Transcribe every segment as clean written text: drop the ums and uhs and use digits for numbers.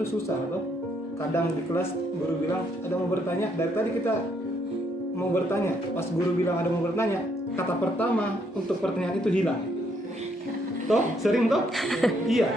itu susah loh. Kadang di kelas guru bilang ada mau bertanya, dari tadi kita mau bertanya, pas guru bilang ada mau bertanya, kata pertama untuk pertanyaan itu hilang. Toh, sering toh? Iya.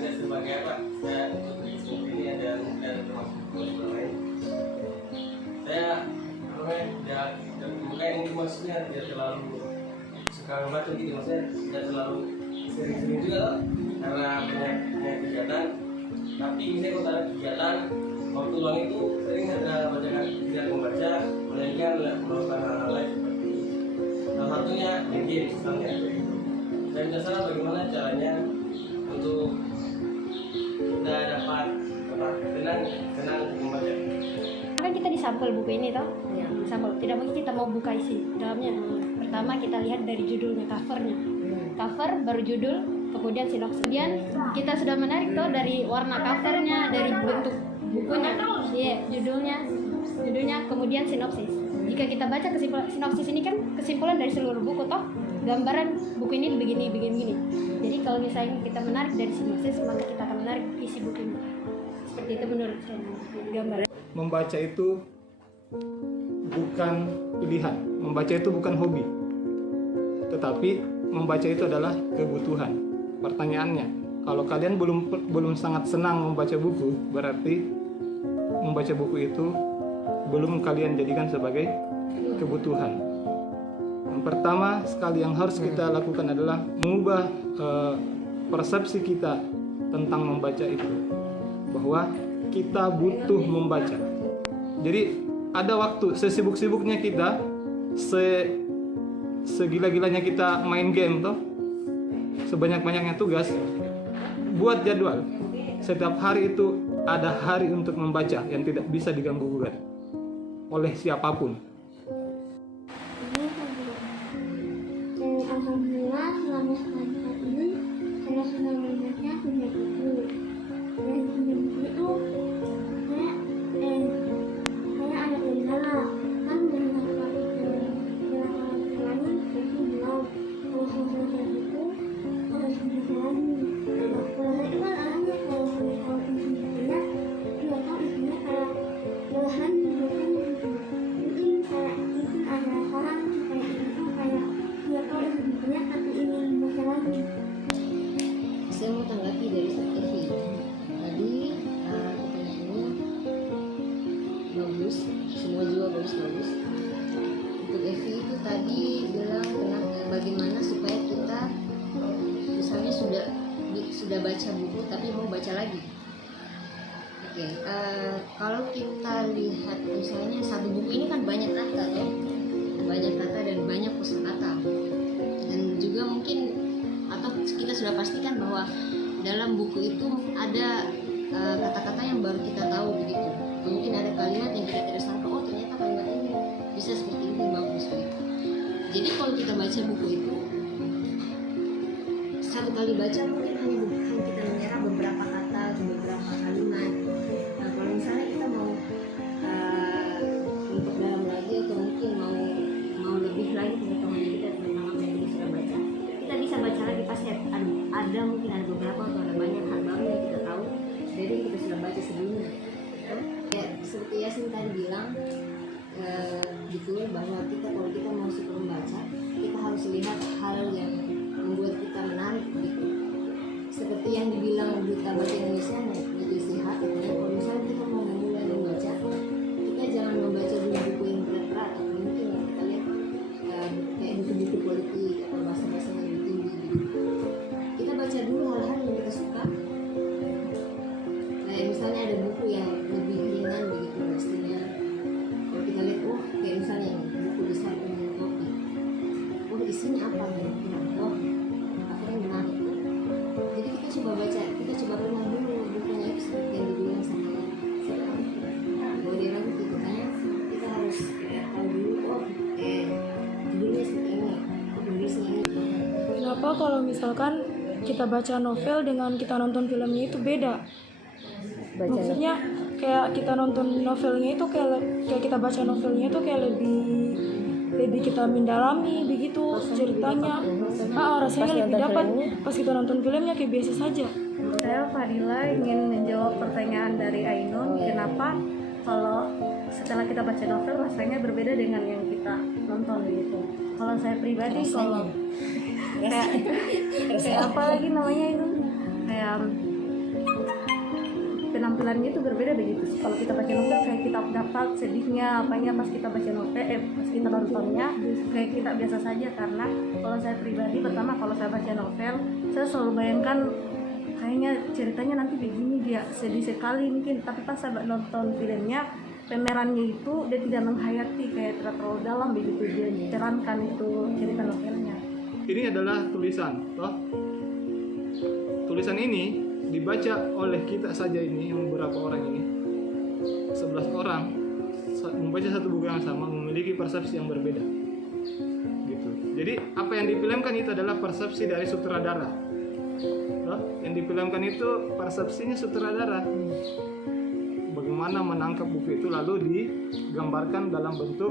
Saya sebagai apa? Saya untuk ini ada termasuk lain. Saya mungkin ini maksudnya tidak terlalu suka membaca gitu, maksudnya tidak terlalu sering-sering juga loh, karena banyak kegiatan. Tapi misalnya kalau ada kegiatan waktu luang itu sering ada bacakan, tidak membaca, melainkan melakukan hal-hal lain seperti salah satunya main game misalnya. Saya minta saran bagaimana caranya untuk kita dapat tenang membaca. Kan kita disampel buku ini toh, sampel. Tidak mungkin kita mau buka isi dalamnya. Pertama kita lihat dari judulnya, covernya, cover baru judul, kemudian sinopsis. Kemudian kita sudah menarik toh dari warna covernya, dari bentuk bukunya, judulnya, kemudian sinopsis. Jika kita baca kesimpulan sinopsis ini kan kesimpulan dari seluruh buku toh, gambaran buku ini begini. Jadi kalau misalnya kita menarik dari sinopsis, maka kita akan menarik isi buku ini. Seperti itu menurut saya gambaran. Membaca itu bukan pilihan, membaca itu bukan hobi, tetapi membaca itu adalah kebutuhan. Pertanyaannya, kalau kalian belum sangat senang membaca buku, berarti membaca buku itu belum kalian jadikan sebagai kebutuhan. Yang pertama sekali yang harus kita lakukan adalah mengubah persepsi kita tentang membaca itu, bahwa kita butuh membaca. Jadi ada waktu, sesibuk-sibuknya kita, segila-gilanya kita main game toh, sebanyak-banyaknya tugas, buat jadwal. Setiap hari itu ada hari untuk membaca yang tidak bisa diganggu-gugat oleh siapapun. Alhamdulillah selama setahun ini saya sudah membaca 3 buku. Dan 3 buku itu saya ada kendala kan beberapa lain itu bilang kalau selesai buku harus membaca lagi. Kalau saya itu kan anaknya kalau isinya nggak tahu isinya kayak belahan mungkin ada orang kayak itu kayak nggak tahu isinya tapi ingin membaca lagi. Saya mau tanggapi dari Evi. Tadi pertanyaannya bagus, semua juga bagus. Untuk Evi itu tadi bilang tentang bagaimana supaya kita misalnya sudah baca buku tapi mau baca lagi. Oke, kalau kita lihat misalnya satu buku ini kan banyak kata ya, dan banyak kosakata, dan juga mungkin atau kita sudah pastikan bahwa dalam buku itu ada kata-kata yang baru kita tahu begitu. Mungkin ada kalimat yang kita tidak sangka, oh ternyata kalimat ini bisa seperti ini, bagus begitu. Jadi kalau kita baca buku itu satu kali baca mungkin hanya kita menyerap beberapa kata atau beberapa kalimat. Nah kalau misalnya kita mau untuk dalam lagi atau mungkin mau lebih lagi pengetahuan kita tentang apa yang kita sudah baca, kita bisa baca lagi, pasti ada mungkin ada beberapa atau ada banyak hal baru yang kita tahu dari yang kita sudah baca sebelumnya. Ya, seperti Yasin tadi bilang, betul bahwa kita kalau kita mau suka membaca, kita harus lihat hal yang membuat kita menarik gitu. Seperti yang dibilang Duta Baca Indonesia, itu sehat. Kalau misalnya kita mau memulai membaca, kita jangan membaca dulu buku yang berat-berat, atau mungkin ya kita lihat kayak buku-buku politik atau bahasa-bahasa yang lebih tinggi gitu. Kita baca dulu hal-hal yang kita suka. Kayak misalnya ada buku yang lebih ringan begitu pastinya. Kalau kita lihat, oh kayak misalnya buku besar tentang kopi, oh isinya apa kira-kira, oh apa yang menarik. Jadi kita coba baca, kita coba renang dulu bukunya itu seperti yang dibilang sama bahwa dia ragu gitu, makanya kita harus tahu dulu, oh judulnya seperti ini, oh penulisnya ini. Kenapa kalau misalkan kita baca novel dengan kita nonton filmnya itu beda? Maksudnya kayak kita nonton novelnya itu kayak kita baca novelnya itu kayak lebih kita mendalami begitu ceritanya. Rasanya lebih dapat. Pas kita nonton filmnya kayak biasa saja. Saya Fadila ingin menjawab pertanyaan dari Ainun, kenapa kalau setelah kita baca novel rasanya berbeda dengan yang kita nonton gitu. Kalau saya pribadi kalau kayak apa lagi namanya itu kayak penampilannya itu berbeda begitu. Kalau kita baca novel kayak kita dapat sedihnya apanya, pas kita baca novel pas kita nontonnya kayak kita biasa saja. Karena kalau saya pribadi, pertama kalau saya baca novel saya selalu bayangkan kayaknya ceritanya nanti begini, dia sedih sekali mungkin, tapi pas saya nonton filmnya pemerannya itu dia tidak menghayati, kayak tidak terlalu dalam begitu dia terangkan itu cerita novelnya. Ini adalah tulisan, toh. Tulisan ini dibaca oleh kita saja ini, yang beberapa orang ini, 11 orang membaca satu buku yang sama memiliki persepsi yang berbeda. Gitu. Jadi apa yang difilmkan itu adalah persepsi dari sutradara. Toh, yang difilmkan itu persepsinya sutradara. Bagaimana menangkap buku itu lalu digambarkan dalam bentuk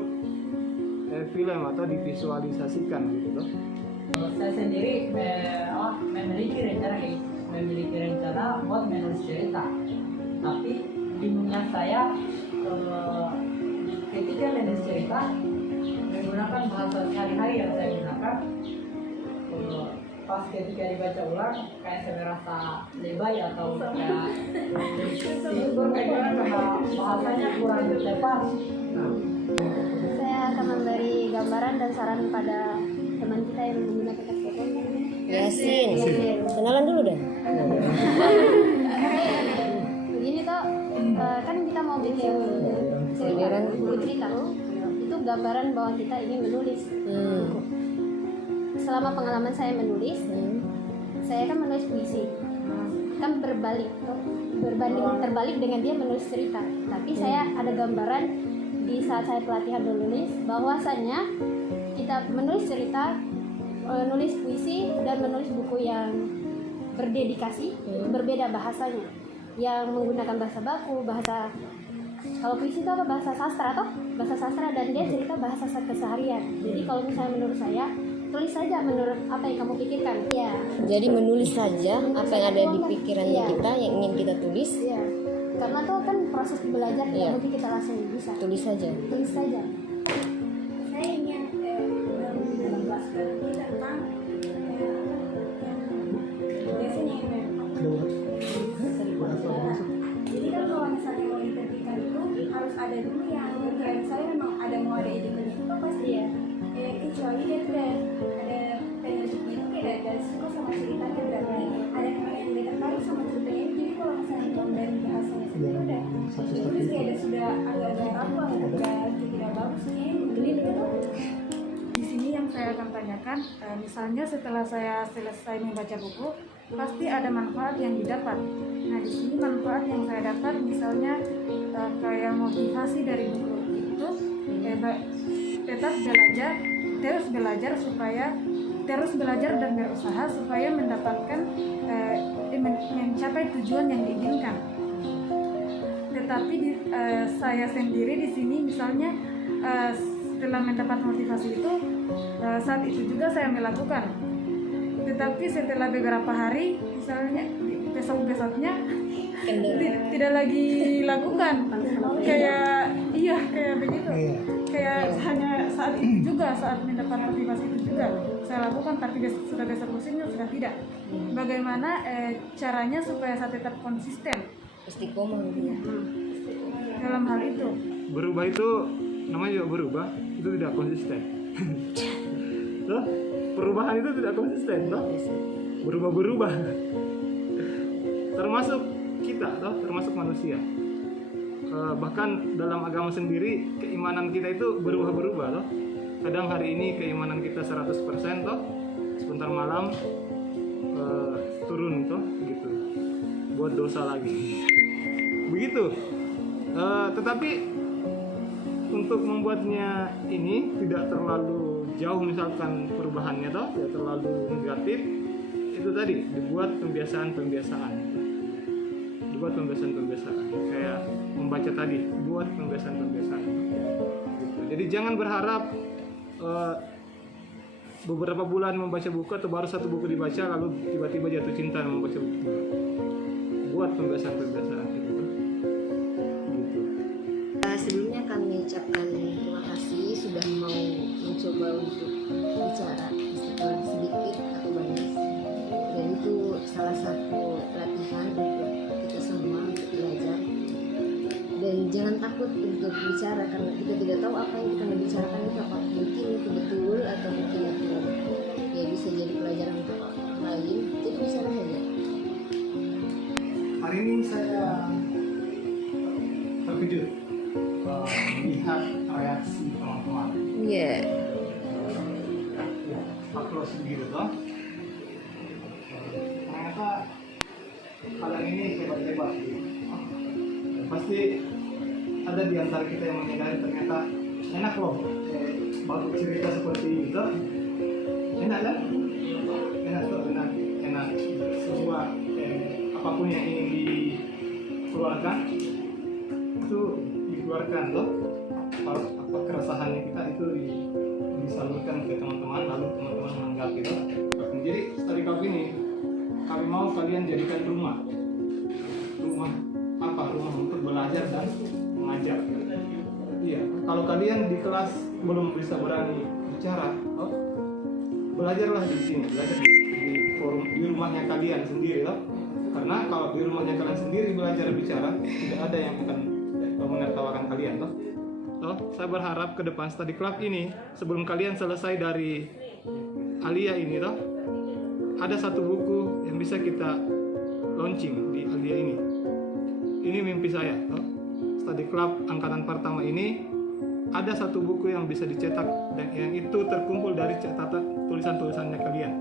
film atau divisualisasikan gitu toh. Saya sendiri memiliki rencana buat menulis cerita, tapi bingungnya saya ketika menulis cerita menggunakan bahasa sehari-hari yang saya gunakan, pas ketika dibaca ulang kayak saya merasa lebay atau kayak timbul kayak bahasanya kurang tepat. Saya akan memberi gambaran dan saran pada teman kita yang menggunakan kata Yasin, kenalan dulu deh. begini toh, kan kita mau bikin cerita itu gambaran bahwa kita ini menulis. Selama pengalaman saya menulis, saya kan menulis puisi, kan terbalik dengan dia menulis cerita. Tapi saya ada gambaran di saat saya pelatihan menulis bahwasanya kita menulis cerita, menulis puisi dan menulis buku yang berdedikasi berbeda bahasanya, yang menggunakan bahasa baku, bahasa, kalau puisi itu apa, bahasa sastra toh, bahasa sastra, dan dia cerita bahasa keseharian. Jadi kalau misalnya menurut saya, tulis saja menurut apa yang kamu pikirkan. Ya. Jadi menulis saja apa yang ada di pikirannya kita yang ingin kita tulis. Iya. Karena tuh kan proses belajar tidak mungkin kita langsung bisa. Tulis saja. Tulis saja. Saya ingin menjelaskan tentang biasanya jadi kan kalau misalnya mau ditertibkan itu harus ada dulu yang kayak saya memang ada mau ada ide itu pasti ya. Kecuali dia tidak ada penulisnya itu kayak dari suka sama ceritanya, berarti ada yang dia tertarik sama ceritanya. Jadi kalau misalnya dari bahasanya sendiri udah tulis kayak sudah agak-agak ragu, agak tidak bagus nih, beli gitu. Di sini yang saya akan tanyakan, misalnya setelah saya selesai membaca buku, pasti ada manfaat yang didapat. Nah, di sini manfaat yang saya dapat misalnya kayak motivasi dari buku itu, tetap terus belajar dan berusaha supaya mendapatkan mencapai tujuan yang diinginkan. Tetapi saya sendiri di sini misalnya setelah mendapat motivasi itu, saat itu juga saya melakukan. Tetapi setelah beberapa hari, misalnya besok-besoknya tidak lagi lakukan. Kayak Iya, kayak begitu. Iya. Kayak hanya saat itu juga, saat mendapat motivasi itu juga saya lakukan, tapi sudah besok musimnya sudah tidak. Bagaimana caranya supaya saya tetap konsisten Istiqomah gitu ya. dalam hal itu? Berubah itu namanya juga berubah, itu tidak konsisten. Toh, perubahan itu tidak konsisten, toh? Berubah-berubah. Termasuk kita, toh, termasuk manusia. Bahkan dalam agama sendiri keimanan kita itu berubah-berubah, toh. Kadang hari ini keimanan kita 100%, toh. Sebentar malam turun, toh, gitu. Buat dosa lagi. Begitu. Tetapi untuk membuatnya ini tidak terlalu jauh, misalkan perubahannya, toh, tidak terlalu negatif, itu tadi dibuat pembiasaan-pembiasaan. Dibuat pembiasaan-pembiasaan kayak membaca tadi, buat pembiasaan-pembiasaan gitu. Jadi jangan berharap beberapa bulan membaca buku atau baru satu buku dibaca lalu tiba-tiba jatuh cinta membaca buku. Buat pembiasaan-pembiasaan gitu. Sebelumnya kami ucapkan terima kasih sudah mau mencoba untuk bicara meskipun sedikit atau banyak, dan itu salah satu latihan untuk kita semua untuk belajar. Dan jangan takut untuk bicara karena kita tidak tahu apa yang kita membicarakan itu apa, mungkin itu betul atau mungkin itu ya bisa jadi pelajaran untuk orang lain, jadi bicara saja. Hari ini saya terkejut melihat reaksi teman-teman. Iya. Ya, Pak sendiri toh. Ternyata kalian ini hebat-hebat. Pasti ada di antara kita yang menyadari ternyata enak loh bagus cerita seperti ini toh. Enak kan? Enak tuh, enak sebuah apapun yang ingin dikeluarkan itu dikeluarkan loh. Apa keresahannya kita itu disalurkan ke teman-teman, lalu teman-teman menganggap itu. Jadi study club ini kami mau kalian jadikan rumah apa, rumah untuk belajar dan mengajar. Iya, kalau kalian di kelas belum bisa berani bicara, belajarlah di sini, belajar di forum, di rumahnya kalian sendiri loh. Karena kalau di rumahnya kalian sendiri belajar bicara, tidak ada yang akan menertawakan kalian loh. Saya berharap ke depan study club ini sebelum kalian selesai dari Alia ini toh, ada satu buku yang bisa kita launching di Alia ini. Ini mimpi saya toh. Study club angkatan pertama ini ada satu buku yang bisa dicetak dan yang itu terkumpul dari catatan tulisan-tulisannya kalian.